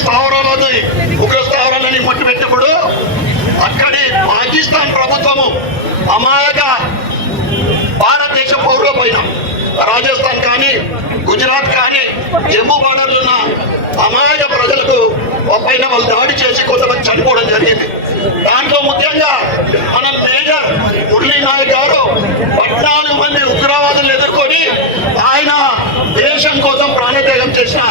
స్థావరాలని ఉగ్ర స్థావరాలని మట్టుపెట్టినప్పుడు అక్కడి పాకిస్తాన్ ప్రభుత్వము అమాయక భారతదేశ పౌరుల పైన రాజస్థాన్ కానీ గుజరాత్ కానీ జమ్మూ బార్డర్లు ఉన్న అమాయక ప్రజలకు పైన వాళ్ళు దాడి చేసి కొంతమంది చనిపోవడం జరిగింది. దాంట్లో ముఖ్యంగా మన మేజర్ మురళీ నాయక్ గారు పద్నాలుగు మంది ఉగ్రవాదులు ఎదుర్కొని ఆయన దేశం కోసం ప్రాణత్యాగం చేసిన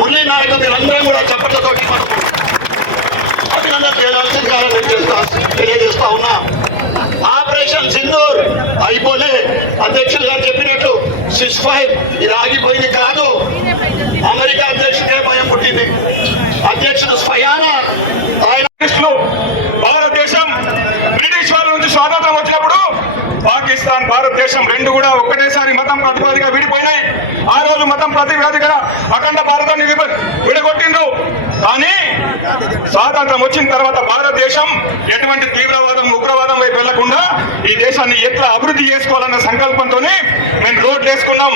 మురళీ నాయక్ మీరందరం కూడా చప్పట్లతో అభినందన చేయాల్సిందిగా నేను చేస్తా తెలియజేస్తా ఉన్నా. ఆపరేషన్ సింధూర్ అయిపోలే. అధ్యక్షులు గారు చెప్పినట్టు సిక్స్ ఫైవ్ ఇది ఆగిపోయింది కాదు. పాకిస్తాన్ భారతదేశం రెండు కూడా ఒక్కటేసారి మతం ప్రతిపాదిగా విడిపోయినాయి. ఆ రోజు మతం ప్రతిపాదిగా అఖండ భారతాన్ని విడగొట్టిండ్రు. కానీ స్వాతంత్రం వచ్చిన తర్వాత భారతదేశం ఎటువంటి తీవ్రవాదం ఉగ్రవాదం వైపు వెళ్ళకుండా ఈ దేశాన్ని ఎట్లా అభివృద్ధి చేసుకోవాలన్న సంకల్పంతోనే మేము రోడ్లు వేసుకున్నాం.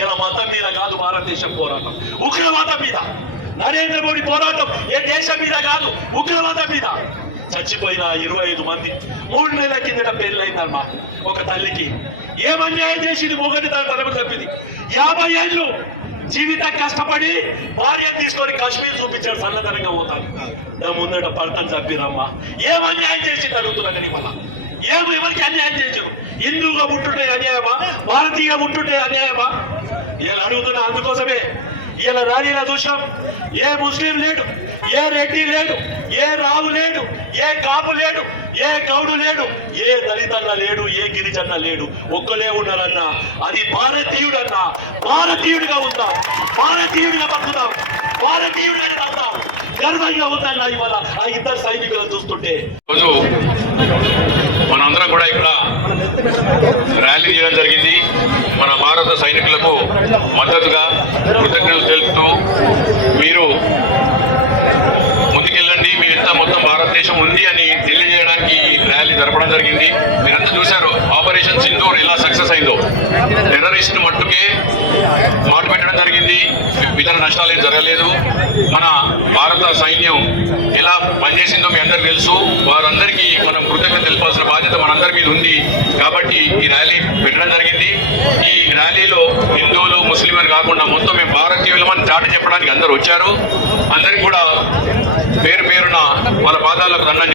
ఇలా మతం మీద కాదు భారతదేశం పోరాటం. ఉగ్రవాదం మీద. నరేంద్ర మోడీ పోరాటం ఏ దేశం మీద కాదు ఉగ్రవాదం మీద. చచ్చిపోయిన ఇరవై ఐదు మంది. మూడు నెలల కిందట పెళ్ళైందమ్మా ఒక తల్లికి. ఏం అన్యాయం చేసింది మొగటి తన తరపు తప్పింది. యాభై ఏళ్ళు జీవితం కష్టపడి భార్య తీసుకొని కాశ్మీర్ చూపించాడు సన్నదనంగా పోతాను నా ముందట భర్తను చంపిరమ్మా. ఏం అన్యాయం చేసింది అడుగుతున్నాను మళ్ళా ఏం ఎవరికి అన్యాయం చేశారు? హిందూగా పుట్టుంటే అన్యాయమా? భారతీయ పుట్టుంటే అన్యాయమా? ఇలా అడుగుతున్నా అందుకోసమే. ఇలా రాణిలా చూసాం ఏ ముస్లిం లేడు ఏ రెడ్డి లేడు ఏ రావు ఏ కాపు లేడు ఏ గౌడు లేడు ఏ దళితన్న లేడు ఏ గిరిజన్న లేడు. ఒక్కలే ఉన్నారన్న అది భారతీయుడన్న భారతీయుడిగా ఉందాం భారతీయుడిగా బతుకుదాం భారతీయుడిగా బతుకుదాం గర్వంగా ఉందన్న ఇవాళ ఆ ఇద్దరు సైనికులను చూస్తుంటే. రోజు మనందరం కూడా ఇక్కడ ర్యాలీ చేయడం జరిగింది. మన భారత సైనికులకు మద్దతుగా కృతజ్ఞతలు తెలుపుతూ మీరు ముందుకెళ్ళండి మీ ఇంత మొత్తం భారతదేశం ఉంది అని తెలియజేయడానికి ఈ ర్యాలీ జరపడం జరిగింది మీరంతా చూశారు. ఆపరేషన్ సింధూర్ ఎలా సక్సెస్ అయిందో. టెర్రరిస్ట్ మట్టుకే మాట పెట్టడం జరిగింది. ఇతర నష్టాలు ఏం జరగలేదు. మన భారత సైన్యం ఎలా పనిచేసిందో మీ అందరికి తెలుసు. వారందరికీ మనం కృతజ్ఞత తెలిపాల్సిన బాధ్యత మనందరి మీద ఉంది. కాబట్టి ఈ ర్యాలీ పెట్టడం జరిగింది. ఈ ర్యాలీలో హిందువులు ముస్లింలు కాకుండా మొత్తం మేము భారతీయులమని చాట చెప్పడానికి అందరూ వచ్చారు. అందరికి కూడా పేరు పేరున వాళ్ళ పాదాలకు దండం